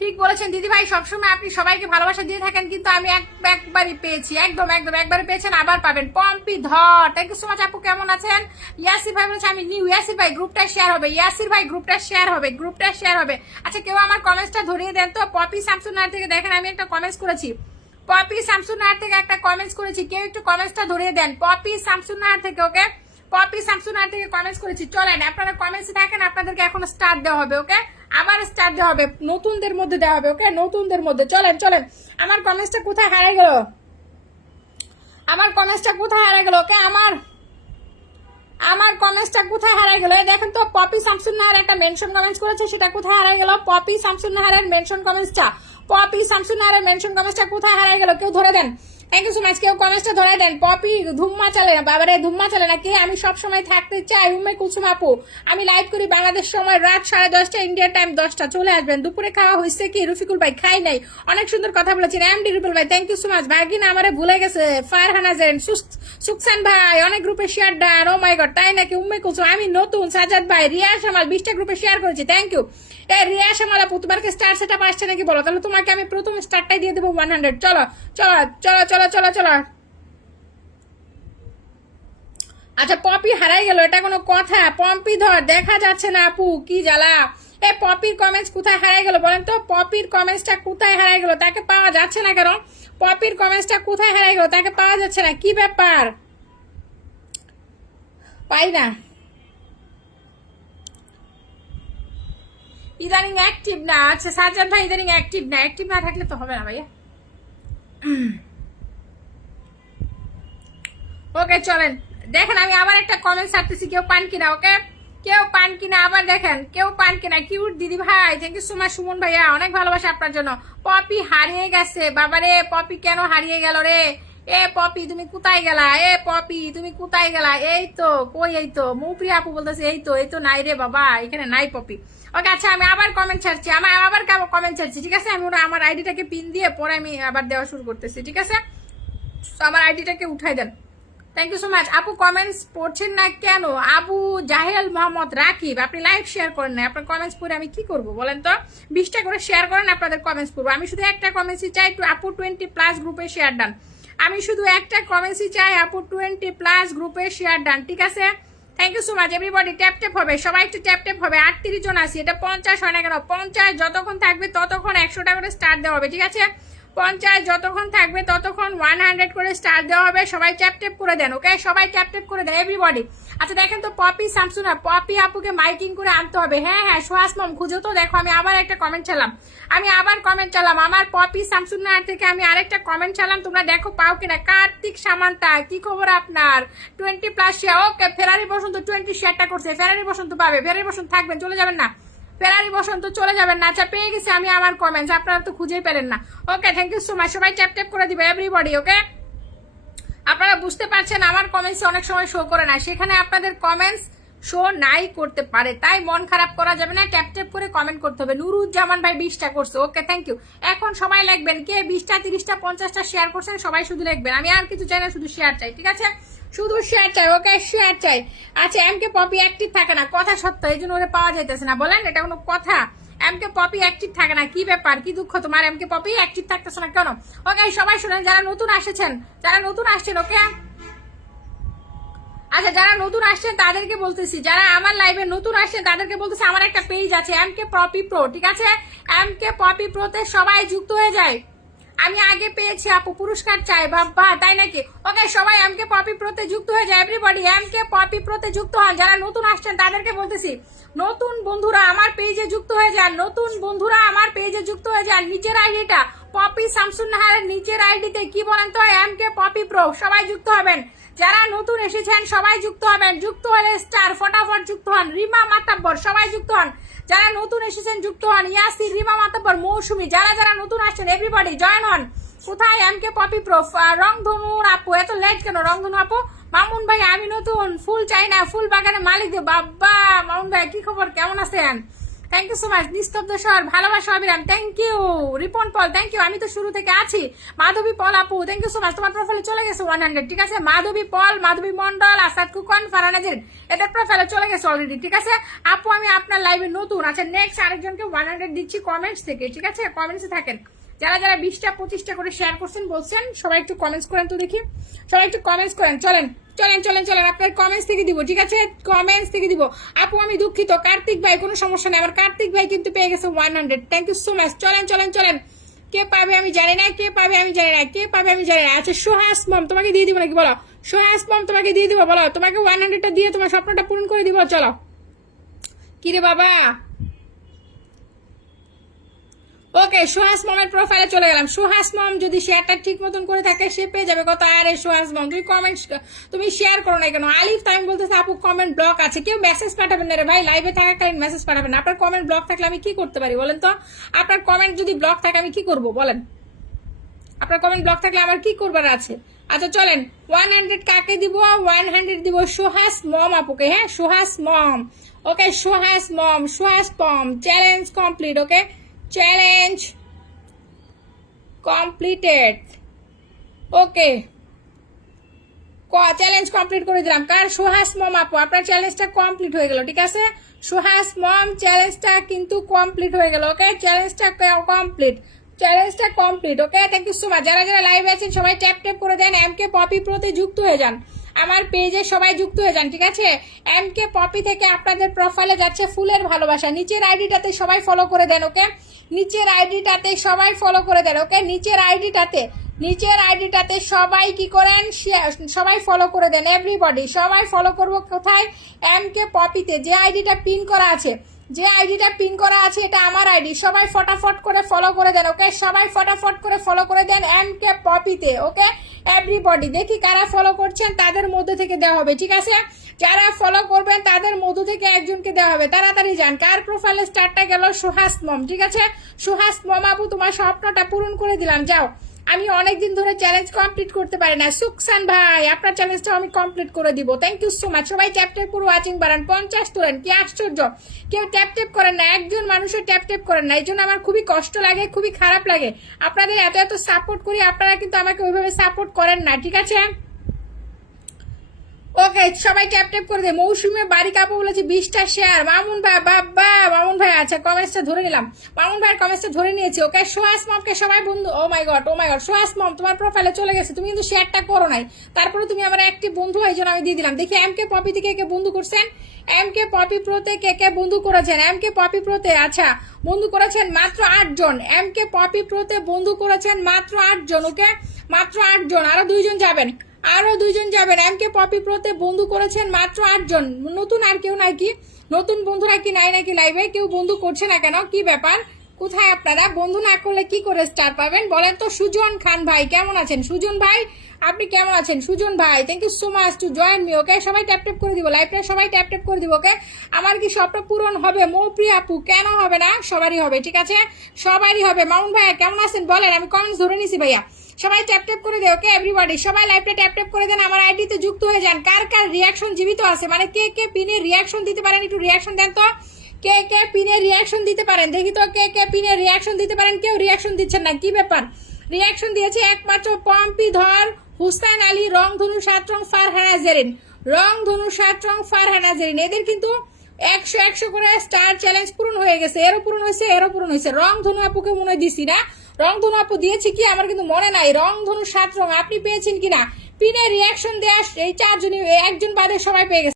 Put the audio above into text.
ঠিক বলেছেন দিদি ভাই, সবসময় আপনি সবাইকে ভালোবাসা দিয়ে থাকেন, কিন্তু আমি একবারই পেয়েছি, একদম একদম একবারই পেয়েছেন, আবার পাবেন। পম্পি ধর, থ্যাংক ইউ সো মাচ আপু, কেমন আছেন? ইয়াসির ভাই বলেছে আমি নিউ। ইয়াসির ভাই গ্রুপটা শেয়ার হবে, ইয়াসির ভাই গ্রুপটা শেয়ার হবে, গ্রুপটা শেয়ার হবে। আচ্ছা কেউ আমার কমেন্টসটা ধরিয়ে দেন তো। পপি শামসুন্নাহার থেকে দেখেন আমি একটা কমেন্টস করেছি, পপি শামসুন্নাহার থেকে একটা কমেন্টস করেছি, কেউ একটু কমেন্টসটা ধরিয়ে দেন। পপি শামসুন্নাহার থেকে, ওকে, পপি শামসুন্নাহার থেকে কমেন্টস করেছি। চলেন আপনারা কমেন্টস দেখেন, আপনাদেরকে এখন স্টার্ট দেওয়া হবে, ওকে, আবার স্টার্ট দেওয়া হবে, নতুনদের মধ্যে দেওয়া হবে, ওকে, নতুনদের মধ্যে। চলেন চলেন, আমার কমেন্টসটা কোথায় হারিয়ে গেল, আমার কমেন্টসটা কোথায় হারিয়ে গেল, ওকে, আমার কমেন্টসটা কোথায় হারিয়ে গেল? এই দেখেন তো, পপি শামসুন্নাহার একটা মেনশন কমেন্টস করেছে, সেটা কোথায় হারিয়ে গেল? পপি শামসুন্নাহারের মেনশন কমেন্টসটা, পপি শামসুন্নাহারের মেনশন কমেন্টসটা কোথায় হারিয়ে গেল? কেউ ধরে দেন, থ্যাংক ইউ সো মাচ, কেউ কমেন্টসটা ধরে দেন। পপি ধুম্মা চলে না বাবারে, ধুম্মা চলে না কে? আমি সব সময় থাকতে চাই উম্মে কুসুম আপু, আমি লাইভ করি বাংলাদেশ সময় রাত 10:30, ইন্ডিয়া টাইম 10টা, চলে আসবেন। দুপুরে খাওয়া হয়েছে কি? রফিকুল ভাই খাই নাই, অনেক সুন্দর কথা বলেছেন। এমডি রুবেল ভাই থ্যাংক ইউ সো মাচ, ভাগিনা আমারে ভুলে গেছে। ফারহানা জেন, সুকসান ভাই অনেক গ্রুপে শেয়ার ডান, ও মাই গড তাই নাকি? উম্মে কুসুম আমি নতুন, সাজাদ ভাই, রিয়া শামাল 20টা গ্রুপে শেয়ার করেছি, থ্যাংক ইউ। এ রিয়া শামাল আপু তোমাকে স্টার সেটআপ আসছে নাকি বলো, তাহলে তোমাকে আমি প্রথম স্টারটাই দিয়ে দেবো 100। চলো চলো চলো চলো চলো চলো। আচ্ছা পপি হারাই গেল, এটা কোনো কথা? পম্পি ধর, দেখা যাচ্ছে না আপু, কি জ্বালা। এ পপির কমেন্টস কোথায় হারাই গেল বলেন তো? পপির কমেন্টসটা কোথায় হারাই গেল? তাকে পাওয়া যাচ্ছে না কেন? পপির কমেন্টসটা কোথায় হারাই গেল? তাকে পাওয়া যাচ্ছে না, কি ব্যাপার? পাই না, ইদানিং অ্যাক্টিভ না। আচ্ছা সাজান ভাই ইদানিং অ্যাক্টিভ না, অ্যাক্টিভ না থাকলে তো হবে না ভাইয়া। ওকে চলেন দেখেন, আমি আবার একটা কমেন্ট ছাড়তেছি, কেউ পান কিনা, ওকে, কেউ পান কিনা, আবার দেখেন কেউ পান কিনা। কিউট দিদি ভাই thank you so much, Suman ভাইয়া অনেক ভালোবাসা আপনার জন্য। পপি হারিয়ে গেছে বাবারে, পপি কেন হারিয়ে গেল রে? এ পপি তুমি কোথায় গেলা? এ পপি তুমি কোথায় গেলা? এই তো কই, এই তো মৌপ্রিয়া আপু বলতেছে এই তো নাই রে বাবা, এখানে নাই পপি। ওকে আচ্ছা আমি আবার কমেন্ট ছাড়ছি, আমার আবার কমেন্ট ছাড়ছি, ঠিক আছে? আমি আমার আইডিটাকে পিন দিয়ে পরে আমি আবার দেওয়া শুরু করতেছি, ঠিক আছে? তো আমার আইডিটাকে উঠাই দেন, থ্যাংক ইউ সো মাচ। আপু কমেন্টস পড়ছেন না কেন? আবু জাহেল মোহাম্মদ রাকিব, আপনি লাইভ শেয়ার করেন না, আপনার কমেন্টস পড়ে আমি কি করব বলেন তো? 20টা করে শেয়ার করেন, আপনাদের কমেন্টস পড়বো। আমি শুধু একটা কমেন্টসই চাই, আপু 20+ গ্রুপে শেয়ার ডান। আমি শুধু একটা কমেন্টসই চাই, আপু 20+ গ্রুপে শেয়ার ডান, ঠিক আছে? Thank you so much everybody. Tap tap হবে, সবাই একটু ট্যাপ ট্যাপ হবে। 38 জন আছি, এটা 50 হয় না কেন? 50 যতক্ষণ থাকবে ততক্ষণ 100টা করে স্টার দেওয়া হবে, ঠিক আছে? 50 যতক্ষণ থাকবে ততক্ষণ 100 করে স্টার দেওয়া হবে। সবাই ট্যাপ ট্যাপ করে দেন, ওকে, সবাই ট্যাপ ট্যাপ করে দেন এভরিবডি। আচ্ছা দেখেন তো, পপি শামসুনা, পপি আপুকে মাইকিং করে আনতে হবে। হ্যাঁ হ্যাঁ সোহাস মম খুঁজো তো, দেখো আমি আবার একটা কমেন্ট চালাম, আমার পপি শামসুন্নাহার থেকে আমি আরেকটা কমেন্ট চালাম, তোমরা দেখো পাও কিনা। কার্তিক সামান্তা কি খবর আপনার? 20+ শেয়ার, ওকে। ফেরারি বসন্ত 20 শেয়ারটা করছে, ফেরারি বসন্ত পাবে, ফেরারি বসন্ত থাকবেন, চলে যাবেন না, ফেরারি বসন্ত চলে যাবেন না। আচ্ছা পেয়ে গেছি আমি আমার কমেন্টস, আপনারা তো খুঁজেই পেলেন না, ওকে। থ্যাংক ইউ সো মাচ, সবাই ট্যাপ ট্যাপ করে দিবে এভরিবডি, ওকে। আপনারা বুঝতে পারছেন আমার কমেন্টস অনেক সময় শো করে না, সেখানে আপনাদের কমেন্টস শো নাই করতে পারে, তাই মন খারাপ করা যাবে না, ট্যাপ ট্যাপ করে কমেন্ট করতে হবে। নুরুজ্জামান ভাই 20টা করছে, ওকে থ্যাংক ইউ। এখন সবাই লিখবেন কে 20টা 30টা 50টা শেয়ার করছেন, সবাই শুধু লিখবেন, আমি আর কিছু চাই না, শুধু শেয়ার চাই, ঠিক আছে? শুধু শেয়ার চাই, ওকে, শেয়ার চাই। আচ্ছা এমকে পপি অ্যাক্টিভ থাকে না, কথা সত্য, এই জন্য ওরে পাওয়া যাইতেছে না, বলেন এটা কোনো কথা? এমকে পপি অ্যাক্টিভ থাকে না, কি ব্যাপার, কি দুঃখ তোমার? এমকে পপি অ্যাক্টিভ থাকতেছে না কেন? ওকে সবাই শুনেন, যারা নতুন আসছেন, ওকে। আচ্ছা যারা নতুন আসছেন তাদেরকে বলতেছি, যারা আমার লাইভে নতুন আসছেন তাদেরকে বলতেছি, আমার একটা পেজ আছে এমকে পপি প্রো, ঠিক আছে? এমকে পপি প্রোতে সবাই যুক্ত হয়ে যায়। আমি আগে পেয়েছি আপু, পুরস্কার চাই বাবা, তাই নাকি? ওকে সবাই এমকে পপি প্রোতে যুক্ত হয়ে যায় এভরিবডি, এমকে পপি প্রোতে যুক্ত হন। যারা নতুন আসছেন তাদেরকে বলতেছি, নতুন বন্ধুরা আমার পেজে যুক্ত হয়ে যান, নতুন বন্ধুরা আমার পেজে যুক্ত হয়ে যান। নিচের আইডিটা পপি শামসুন্নাহারের নিচের আইডিতে কি বলেন তো? এমকে পপি প্রো, সবাই যুক্ত হবেন। যারা নতুন এসেছেন সবাই যুক্ত হবেন, যুক্ত হলে স্টার ফটাফট যুক্ত হন। রিমা মাতাব্বর সবাই যুক্ত হন, যারা নতুন এসেছেন যুক্ত হন। ইয়াসির, রিমা মাতাব্বর, মৌসুমী, যারা যারা নতুন আসছেন এভরিবডি জয়েন হন। কোথায় এমকে পপি প্রো? রংধনুর আপু, এত লেট কেন রংধনু আপু? মামুন ভাই আমি নতুন, ফুল চাই না, ফুল বাগানে মালিক দে বাবা। মামুন ভাই কি খবর, কেমন আছেন? Thank you so much. নিস্তব্ধ স্বর, ভালোবাসা অবিরাম, thank you. Ripon Paul, thank you, আমি তো শুরু থেকে আছি। মাধবী পল আপু, থ্যাংক ইউ সো মাচ, তোমার প্রোফাইলে চলে গেছে 100, ঠিক আছে। মাধবী পল, মাধবী মন্ডল, আসাদ কুকন, ফারানাজির, এদের প্রোফাইলে চলে গেছে অলরেডি, ঠিক আছে। আপু আমি আপনার লাইভে নতুন। আচ্ছা নেক্সট আরেকজনকে 100 দিচ্ছি কমেন্টস থেকে, ঠিক আছে। কমেন্টসে থাকেন, যারা যারা 20টা 25টা করে শেয়ার করছেন বলছেন, সবাই একটু কমেন্টস করেন তো দেখি, সবাই একটু কমেন্টস করেন। চলেন চলেন চলেন চলেন, আপনার কমেন্টস থেকে দিব, ঠিক আছে, কমেন্টস থেকে দিব। আপু আমি দুঃখিত, কার্তিক ভাই কোনো সমস্যা নেই, আমার কার্তিক ভাই কিন্তু পেয়ে গেছে 100, থ্যাংক ইউ সো মাচ। চলেন চলেন চলেন, কে পাবে আমি জানি না, কে পাবে আমি জানি না, কে পাবে আমি জানি না। আচ্ছা সোহাস মম তোমাকে দিয়ে দিব নাকি বলো, সোহাস মম তোমাকে দিয়ে দিব, বলো তোমাকে 100টা দিয়ে তোমার স্বপ্নটা পূরণ করে দিব। চলো কিরে বাবা, ওকে সুহাস মমের প্রোফাইলে চলে গেলাম। সুহাস মম যদি শেয়ারটা ঠিক মতন করে থাকে সে পেয়ে যাবে কত। আরে সুহাস মম তুমি কমেন্ট তুমি শেয়ার করো না কেন? আলিফ টাইম বলতেছে আপু কমেন্ট ব্লক আছে, কেউ মেসেজ পাঠাবেন না রে ভাই, লাইভে থাকাকালীন মেসেজ পাঠাবেন না। আপনার কমেন্ট ব্লক থাকলে আমি কি করতে পারি বলেন তো? আপনার কমেন্ট যদি ব্লক থাকে আমি কি করব বলেন? আপনার কমেন্ট ব্লক থাকলে আমার কি করবার আছে? আচ্ছা চলেন 100 কাকে দিব? 100 দিব সুহাস মম আপুকে, হ্যাঁ Suhas mom. Okay Suhas mom, Suhas mom, challenge complete. Okay challenge completed. Okay challenge complete করে দিলাম। কার? সুহাস মম আপু, আপনার চ্যালেঞ্জটা কমপ্লিট হয়ে গেল, ঠিক আছে। সুহাস মম চ্যালেঞ্জটা কিন্তু কমপ্লিট হয়ে গেল। ওকে চ্যালেঞ্জটা কমপ্লিট, চ্যালেঞ্জটা complete. Okay thank you so much. যারা যারা লাইভে আছেন সবাই ট্যাপ ট্যাপ করে দেন, এমকে পপি প্রোতে যুক্ত হয়ে যান, আমার পেজে সবাই যুক্ত হয়ে যান, ঠিক আছে। এমকে পপি থেকে আপনাদের প্রোফাইলে যাচ্ছে ফুলের ভালোবাসা, নিচের আইডিটাতে সবাই ফলো করে দেন। ওকে নিচের আইডিটাতে সবাই ফলো করে দেন। ওকে নিচের আইডিটাতে সবাই কি করেন, সবাই ফলো করে দেন, এভরিবডি সবাই ফলো করবো। কোথায়? এমকে পপিতে যে আইডিটা পিন করা আছে, যে আইডিটা পিন করা আছে এটা আমার আইডি, সবাই ফটাফট করে ফলো করে দেন। ওকে সবাই ফটাফট করে ফলো করে দেন এমকে পপিতে। ওকে এভরিবডি দেখি কারা ফলো করছেন, তাদের মধ্যে থেকে দেওয়া হবে, ঠিক আছে। যারা ফলো করবেন তাদের মধ্য থেকে একজনকে দেওয়া হবে, তাড়াতাড়ি যান। কার প্রোফাইলে স্টারটা গেল? সুহাস মম, ঠিক আছে। সুহাস মম আপু তোমার স্বপ্নটা পূরণ করে দিলাম, যাও। আমি অনেকদিন ধরে চ্যালেঞ্জ কমপ্লিট করতে পারি না। সুকসান ভাই আপনার চ্যালেঞ্জটা আমি কমপ্লিট করে দিব, থ্যাংক ইউ সো মাচ। সবাই ট্যাপ ট্যাপ করে ওয়াচিং বাড়ান, 50 তোলেন। কি আশ্চর্য, কেউ ট্যাপ ট্যাপ করেন না, একজন মানুষের ট্যাপ ট্যাপ করেন না, এই জন্য আমার খুবই কষ্ট লাগে, খুবই খারাপ লাগে। আপনাদের এত এত সাপোর্ট করি, আপনারা কিন্তু আমাকে ওইভাবে সাপোর্ট করেন না, ঠিক আছে। ওকে সবাই ট্যাপ ট্যাপ করে দে। মৌসুমে বাড়ি কাপড় বলেছে 20টা শেয়ার। মামুন ভাই, বাবা মামুন ভাই, আচ্ছা কমেন্টসটা ধরে নিলাম, মামুন ভাইয়ের কমেন্টসটা ধরে নিয়েছি। ওকে সোহাস মমকে সবাই বন্ধু, ও মাই গড সোহাস মম তোমার প্রোফাইলে চলে গেছে, তুমি কিন্তু শেয়ারটা করো নাই, তারপরে তুমি আমার একটি বন্ধু, এই জন্য আমি দিয়ে দিলাম। দেখি এমকে পপি থেকে কে বন্ধু করছেন, এমকে পপি প্রোতে কে কে বন্ধু করেছেন, এমকে পপি প্রোতে আচ্ছা বন্ধু করেছেন মাত্র 8 জন। এমকে পপি প্রোতে বন্ধু করেছেন মাত্র 8 জন। ওকে মাত্র 8 জন, আরো 2 জন যাবেন, আরো 2 জন যাবেন। এমকে পপি প্রোতে বন্ধু করেছেন মাত্র 8 জন। নতুন আর কেউ নাই কি? নতুন বন্ধুরা কি নাই নাকি লাইভে? কেউ বন্ধু করছে না কেন, কি ব্যাপার? কোথায় আপনারা? বন্ধু না করলে কি করে স্টার পাবেন বলেন তো? সুজন খান ভাই কেমন আছেন? সুজন ভাই আপনি কেমন আছেন? সুজন ভাই thank you so much to join me. Okay সবাই ট্যাপ ট্যাপ করে দিব, লাইভটা সবাই ট্যাপ ট্যাপ করে দিব। ওকে আমার কি স্বপ্ন পূরণ হবে? মৌপ্রিয়া আপু কেন হবে না? সবারই হবে, ঠিক আছে, সবারই হবে। মাউন ভাই কেমন আছেন বলেন? আমি কমেন্টস ধরে নিছি ভাইয়া, সবাই ট্যাপ ট্যাপ করে দেয়। ওকে এভরিবডি সবাই লাইভটা ট্যাপ ট্যাপ করে দেন, আমার আইডিতে যুক্ত হয়ে যান। কার কার রিয়াকশন জীবিত আছে, মানে কে কে পিনের রিয়াকশন দিতে পারেন, একটু রিয়াকশন দেন তো। কে কে পিনের রিয়াকশন দিতে পারেন দেখি তো, কে কে পিনের রিয়াকশন দিতে পারেন? কেউ রিয়াকশন দিচ্ছেন না, কি ব্যাপার? রিয়াকশন দিয়েছে একমাত্র পম্পি ধর, হুসাইন আলী, রংধনু 7 রং, ফারহানা জেরিন, রংধনু 7 রং, ফারহানা জেরিন। এদের কিন্তু 100 করে স্টার চ্যালেঞ্জ পূরণ হয়ে গেছে, এরও পূরণ হয়েছে, এরও পূরণ হয়েছে। রংধনু আপুকে মনে হয় দিছি না, রংধনু আপু দিয়েছি কি আমার কিন্তু মনে নাই। রংধনু 7 রং আপনি পেয়েছেন কিনা? পিনে রিয়াকশন দেয়া এই 4 জনই, একজন বাদে সবাই পেয়ে গেছে।